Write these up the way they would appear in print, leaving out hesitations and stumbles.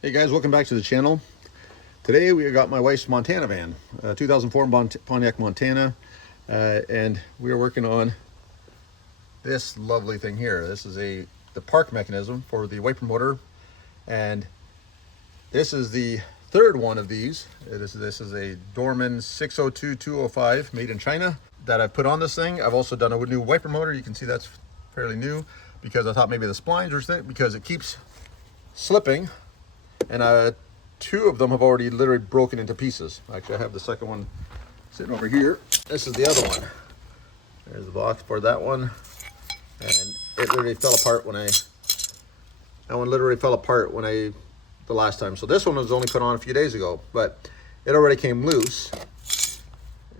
Hey guys, welcome back to the channel. Today we got my wife's Montana van, 2004 Pontiac Montana, and we are working on this lovely thing here. This is the park mechanism for the wiper motor, and this is the third one of these. This is a Dorman 602205 made in China that I've put on this thing. I've also done a new wiper motor. You can see that's fairly new because I thought maybe the splines or something, because it keeps slipping. And two of them have already literally broken into pieces. Actually, I have the second one sitting over here. This is the other one. There's the box for that one. And it literally fell apart the last time. So this one was only put on a few days ago, but it already came loose.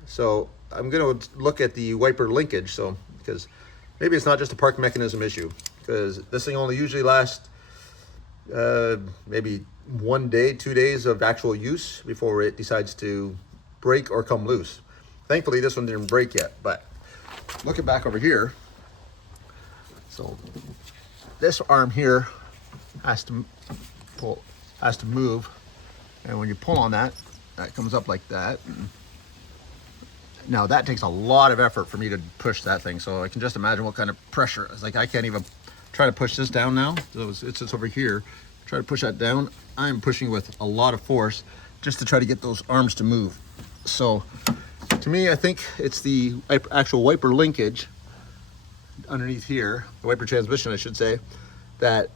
So I'm gonna look at the wiper linkage. So, because maybe it's not just a park mechanism issue, because this thing only usually lasts maybe 1 day, 2 days of actual use before it decides to break or come loose. Thankfully, this one didn't break yet, but looking back over here, so this arm here has to move, and when you pull on that, that comes up like that. Now that takes a lot of effort for me to push that thing, so I can just imagine what kind of pressure. It's like I can't even try to push this down now. So it's over here. Try to push that down. I'm pushing with a lot of force just to try to get those arms to move. So to me, I think it's the actual wiper linkage underneath here, the wiper transmission, I should say, that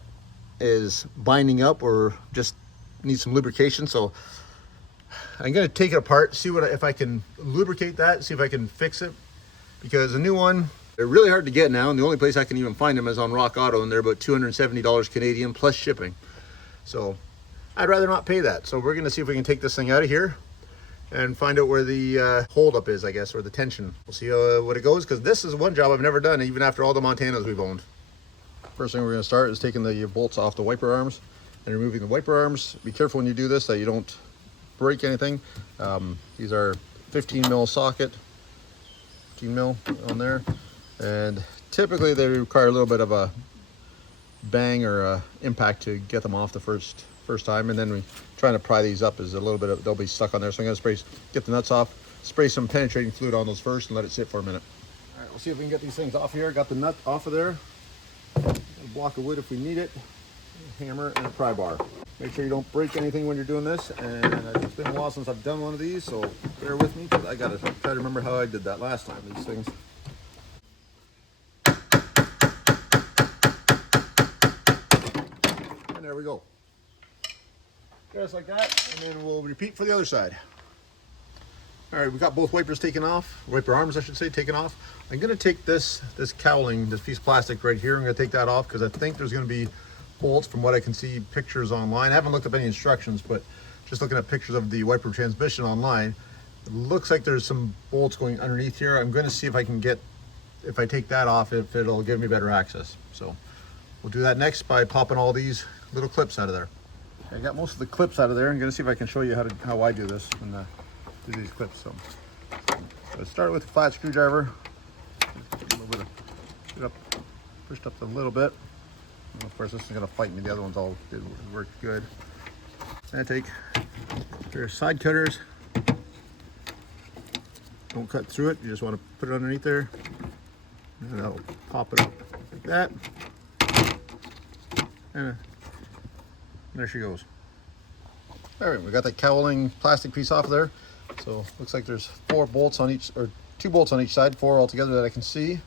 is binding up or just needs some lubrication. So I'm going to take it apart, see if I can lubricate that, see if I can fix it, because a new one, they're really hard to get now, and the only place I can even find them is on Rock Auto, and they're about $270 Canadian plus shipping. So I'd rather not pay that. So we're going to see if we can take this thing out of here and find out where the holdup is, I guess, or the tension. We'll see what it goes, because this is one job I've never done, even after all the Montanas we've owned. First thing we're going to start is taking the bolts off the wiper arms and removing the wiper arms. Be careful when you do this that you don't break anything. These are 15 mil socket, 15 mil on there, and typically they require a little bit of a bang or a impact to get them off the first time, and then we trying to pry these up is a little bit of, they'll be stuck on there. So I'm going to get the nuts off, spray some penetrating fluid on those first, and let it sit for a minute. All right, we'll see if we can get these things off here. Got the nut off of there, a block of wood if we need it, a hammer, and a pry bar. Make sure you don't break anything when you're doing this, and it's been a while since I've done one of these, so bear with me, because I gotta try to remember how I did that last time. These things, and there we go, just like that. And then we'll repeat for the other side. All right, we got both wipers taken off, wiper arms I should say, taken off. I'm gonna take this cowling, this piece of plastic right here, I'm gonna take that off, because I think there's gonna be bolts from what I can see pictures online. I haven't looked up any instructions, but just looking at pictures of the wiper transmission online, it looks like there's some bolts going underneath here. I'm going to see if I can get, if I take that off, if it'll give me better access. So we'll do that next by popping all these little clips out of there. I got most of the clips out of there. I'm going to see if I can show you how I do this and do these clips. So I start with a flat screwdriver, a little bit of, get up, pushed up a little bit. Of course, this is going to fight me. The other ones all did work good. And I take your side cutters. Don't cut through it. You just want to put it underneath there. And that'll pop it up like that. And there she goes. All right, we got that cowling plastic piece off there. So looks like there's 4 bolts on each, or 2 bolts on each side, 4 altogether that I can see.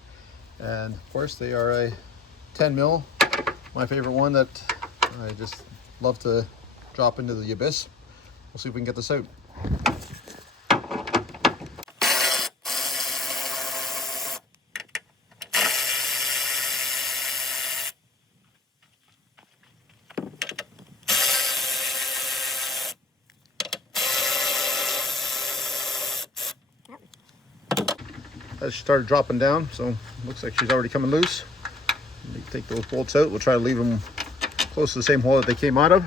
And of course, they are a 10 mil. My favorite one that I just love to drop into the abyss. We'll see if we can get this out. As she started dropping down, so looks like she's already coming loose. Let me take those bolts out. We'll try to leave them close to the same hole that they came out of.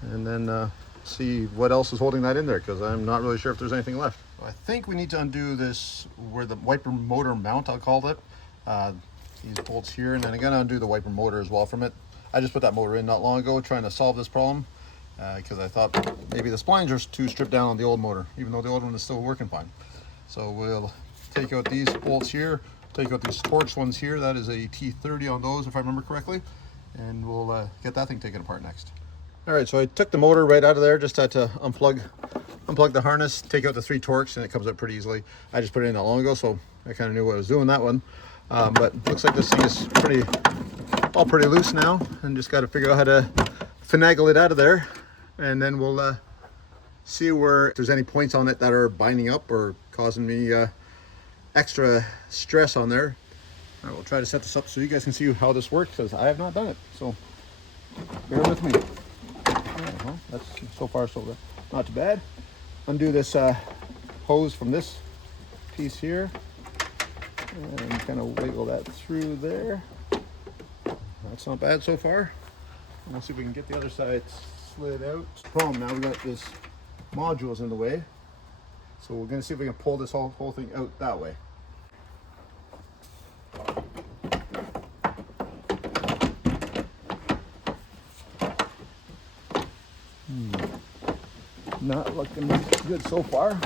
And then see what else is holding that in there, because I'm not really sure if there's anything left. I think we need to undo this where the wiper motor mount, I'll call it. these bolts here, and then I'm gonna undo the wiper motor as well from it. I just put that motor in not long ago trying to solve this problem because I thought maybe the splines are too stripped down on the old motor, even though the old one is still working fine. So we'll take out these bolts here, take out these torch ones here. That is a T30 on those, if I remember correctly, and we'll get that thing taken apart next. All right, so I took the motor right out of there, just had to unplug the harness, take out the 3 Torx, and it comes out pretty easily. I just put it in not long ago, so I kind of knew what I was doing that one. But looks like this thing is all pretty loose now, and just got to figure out how to finagle it out of there, and then we'll see if there's any points on it that are binding up or causing me extra stress on there. I will try to set this up so you guys can see how this works, because I have not done it, so bear with me. That's so far so good. Not too bad. Undo this hose from this piece here and kind of wiggle that through there. That's not bad so far. And we'll see if we can get the other side slid out. Problem now, we got this modules in the way, so we're going to see if we can pull this whole thing out that way. Not looking good so far.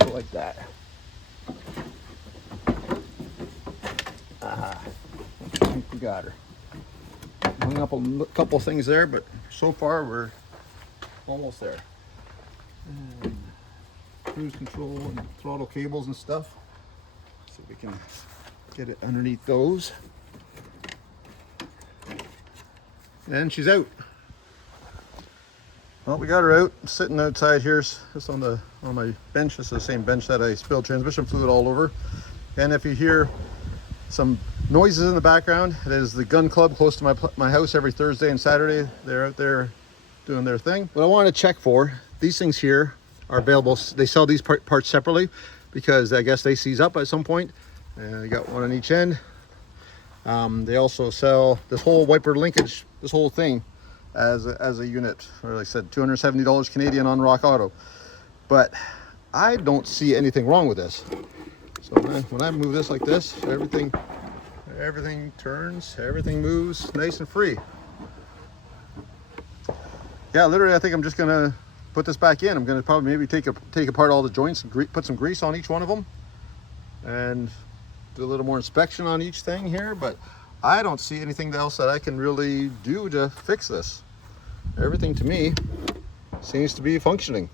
Go like that. I think we got her. Hung up a couple things there, but so far we're almost there. And cruise control and throttle cables and stuff. So we can get it underneath those. And she's out. Well, we got her out, sitting outside here, just on my bench. This is the same bench that I spilled transmission fluid all over. And if you hear some noises in the background, it is the gun club close to my house every Thursday and Saturday. They're out there doing their thing. What I want to check for, these things here are available. They sell these parts separately because I guess they seize up at some point. And you got one on each end. They also sell this whole wiper linkage, this whole thing, as a unit, or like I said, $270 Canadian on Rock Auto. But I don't see anything wrong with this. So when I move this like this, everything turns, everything moves nice and free. Yeah, literally, I think I'm just gonna put this back in. I'm gonna probably maybe take apart all the joints and put some grease on each one of them, and do a little more inspection on each thing here. But I don't see anything else that I can really do to fix this. Everything to me seems to be functioning.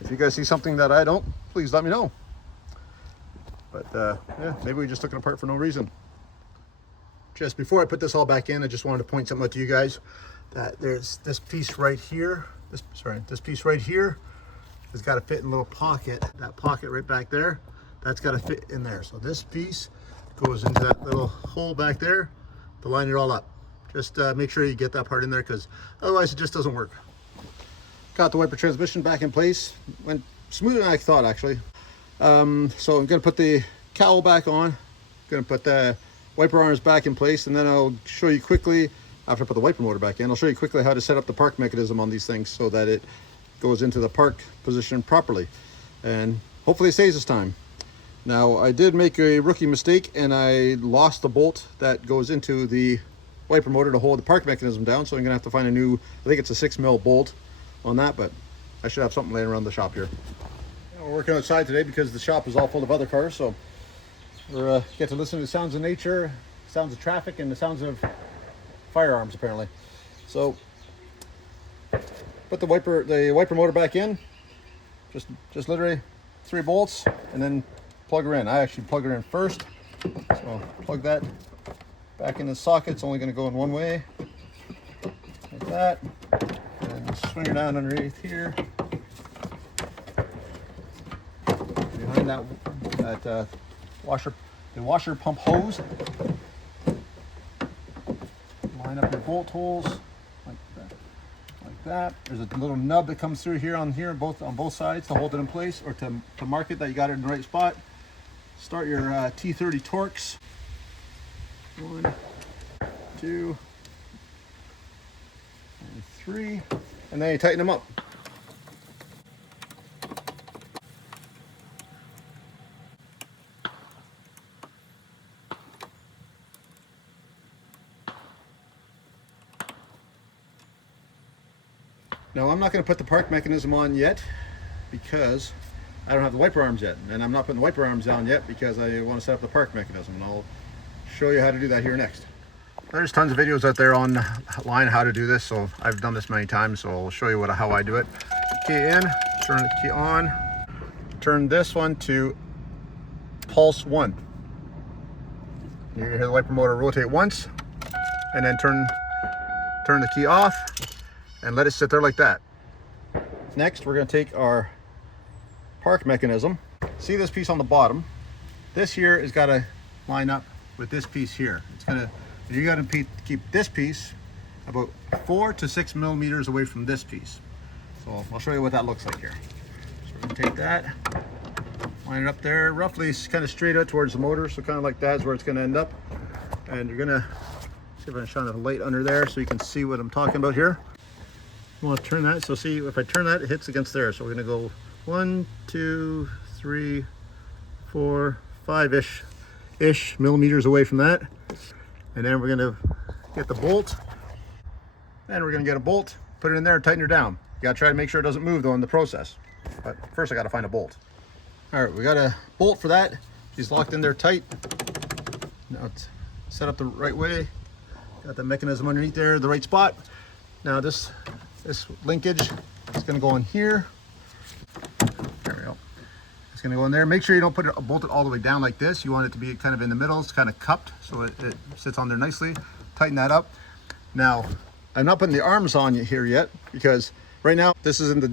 If you guys see something that I don't, please let me know. But yeah, maybe we just took it apart for no reason. Just before I put this all back in, I just wanted to point something out to you guys, that there's this piece right here. This piece right here has got to fit in a little pocket. That pocket right back there, that's got to fit in there. So this piece goes into that little hole back there to line it all up. Just make sure you get that part in there, because otherwise it just doesn't work. Got the wiper transmission back in place. Went smoother than I thought, actually. So I'm going to put the cowl back on. Going to put the wiper arms back in place, and then I'll show you quickly, after I put the wiper motor back in, I'll show you quickly how to set up the park mechanism on these things so that it goes into the park position properly. And hopefully it stays this time. Now, I did make a rookie mistake, and I lost the bolt that goes into the wiper motor to hold the park mechanism down, so I'm gonna have to find a new, I think it's a 6mm bolt on that, but I should have something laying around the shop here. We're working outside today because the shop is all full of other cars, so we get to listen to the sounds of nature, sounds of traffic, and the sounds of firearms, apparently. So put the wiper motor back in, just literally 3 bolts, and then plug her in. I actually plug her in first, so plug that back in the socket. It's only going to go in one way, like that, and swing her down underneath here, behind that washer pump hose. Line up your bolt holes like that. There's a little nub that comes through here on both sides to hold it in place, or to mark it that you got it in the right spot. Start your T30 Torx. 1, 2, and 3, and then you tighten them up. Now I'm not going to put the park mechanism on yet because I don't have the wiper arms yet, and I'm not putting the wiper arms down yet because I want to set up the park mechanism, and I'll show you how to do that here next. There's tons of videos out there online how to do this, so I've done this many times, so I'll show you how I do it. Key in, turn the key on, turn this one to pulse 1. You hear the wiper motor rotate once, and then turn the key off and let it sit there like that. Next, we're going to take our park mechanism. See this piece on the bottom? This here has got to line up with this piece here. You got to keep this piece about 4 to 6 millimeters away from this piece. So I'll show you what that looks like here. So we're going to take that, line it up there, roughly kind of straight out towards the motor, so kind of like that is where it's going to end up. And you're going to see if I can shine a light under there so you can see what I'm talking about here. I want to turn that, so see if I turn that, it hits against there. So we're going to go 1, 2, 3, 4, 5-ish millimeters away from that. And then we're going to get the bolt, and we're going to get a bolt, put it in there and tighten her down. You got to try to make sure it doesn't move though in the process. But first I got to find a bolt. All right, we got a bolt for that. She's locked in there tight. Now it's set up the right way. Got the mechanism underneath there, the right spot. Now this linkage is going to go in here. There we go. It's going to go in there. Make sure you don't bolt it all the way down like this. You want it to be kind of in the middle. It's kind of cupped so it sits on there nicely. Tighten that up. Now, I'm not putting the arms on here yet because right now this is in the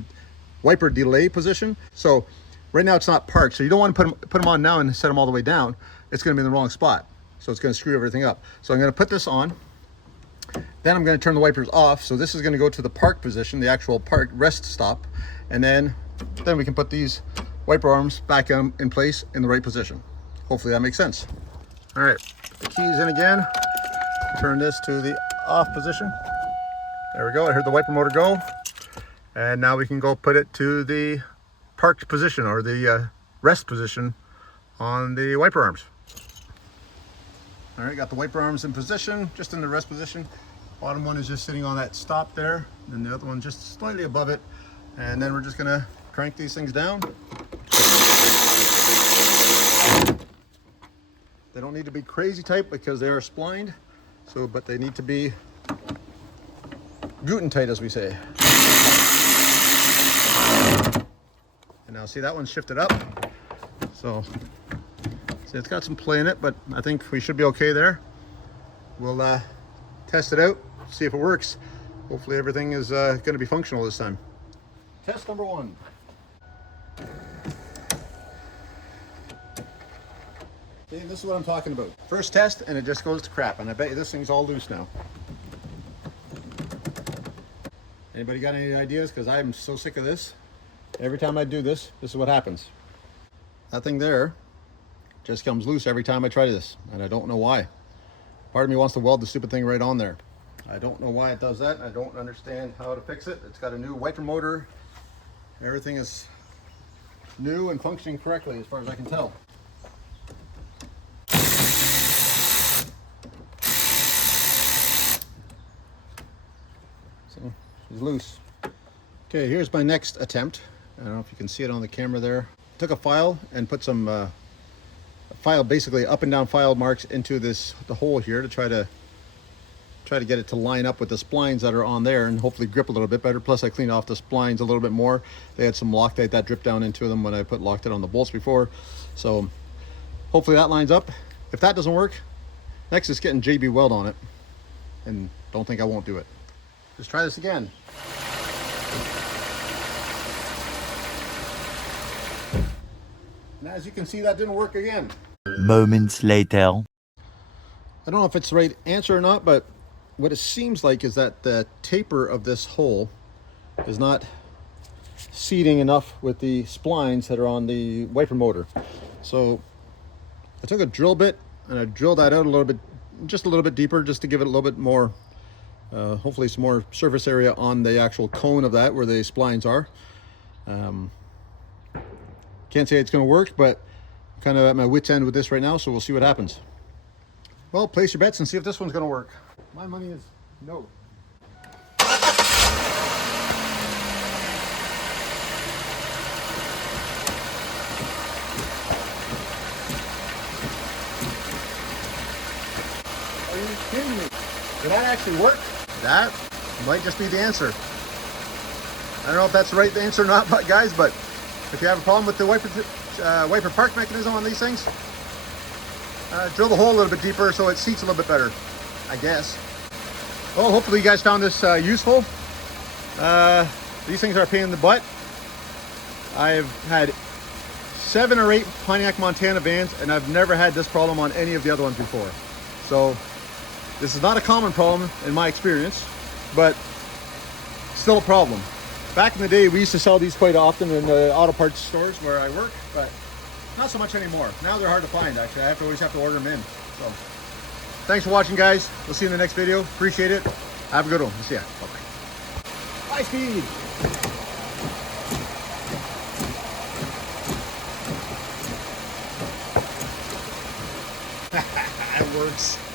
wiper delay position. So right now it's not parked. So you don't want to put them on now and set them all the way down. It's going to be in the wrong spot. So it's going to screw everything up. So I'm going to put this on. Then I'm going to turn the wipers off. So this is going to go to the park position, the actual park rest stop. And then we can put these wiper arms back in place in the right position. Hopefully that makes sense. All right, the keys in again. Turn this to the off position. There we go. I heard the wiper motor go. And now we can go put it to the parked position or the rest position on the wiper arms. All right, got the wiper arms in position, just in the rest position. Bottom one is just sitting on that stop there, and the other one just slightly above it. And then we're just gonna crank these things down. They don't need to be crazy tight because they are splined, but they need to be Guten tight, as we say. And now see, that one's shifted up. So see, it's got some play in it, but I think we should be okay there. We'll test it out, see if it works. Hopefully everything is going to be functional this time. Test number 1. See, this is what I'm talking about. First test, and it just goes to crap, and I bet you this thing's all loose now. Anybody got any ideas? Because I'm so sick of this. Every time I do this, this is what happens. That thing there just comes loose every time I try this, and I don't know why. Part of me wants to weld the stupid thing right on there. I don't know why it does that. I don't understand how to fix it. It's got a new wiper motor. Everything is new and functioning correctly as far as I can tell. So she's loose. Okay, here's my next attempt. I don't know if you can see it on the camera there. Took a file and put some basically up and down file marks into the hole here to try to get it to line up with the splines that are on there and hopefully grip a little bit better. Plus I cleaned off the splines a little bit more. They had some Loctite that dripped down into them when I put Loctite on the bolts before. So hopefully that lines up. If that doesn't work, next is getting JB Weld on it, and don't think I won't do it. Let's try this again. And as you can see, that didn't work again. Moments later. I don't know if it's the right answer or not, but what it seems like is that the taper of this hole is not seating enough with the splines that are on the wiper motor. So I took a drill bit and I drilled that out a little bit, just a little bit deeper, just to give it a little bit more, hopefully some more surface area on the actual cone of that where the splines are. Can't say it's going to work, but I'm kind of at my wit's end with this right now, so we'll see what happens. Well, place your bets and see if this one's going to work. My money is no. you kidding me? Did that actually work? That might just be the answer. I don't know if that's the right answer or not, but guys, but if you have a problem with the wiper park mechanism on these things, drill the hole a little bit deeper so it seats a little bit better, I guess. Well, hopefully you guys found this useful. These things are a pain in the butt. I've had 7 or 8 Pontiac Montana vans, and I've never had this problem on any of the other ones before. So this is not a common problem in my experience, but still a problem. Back in the day, we used to sell these quite often in the auto parts stores where I work, but not so much anymore. Now they're hard to find, actually. I always have to order them in. So thanks for watching, guys. We'll see you in the next video. Appreciate it. Have a good one. See ya. Bye-bye. High speed. That works.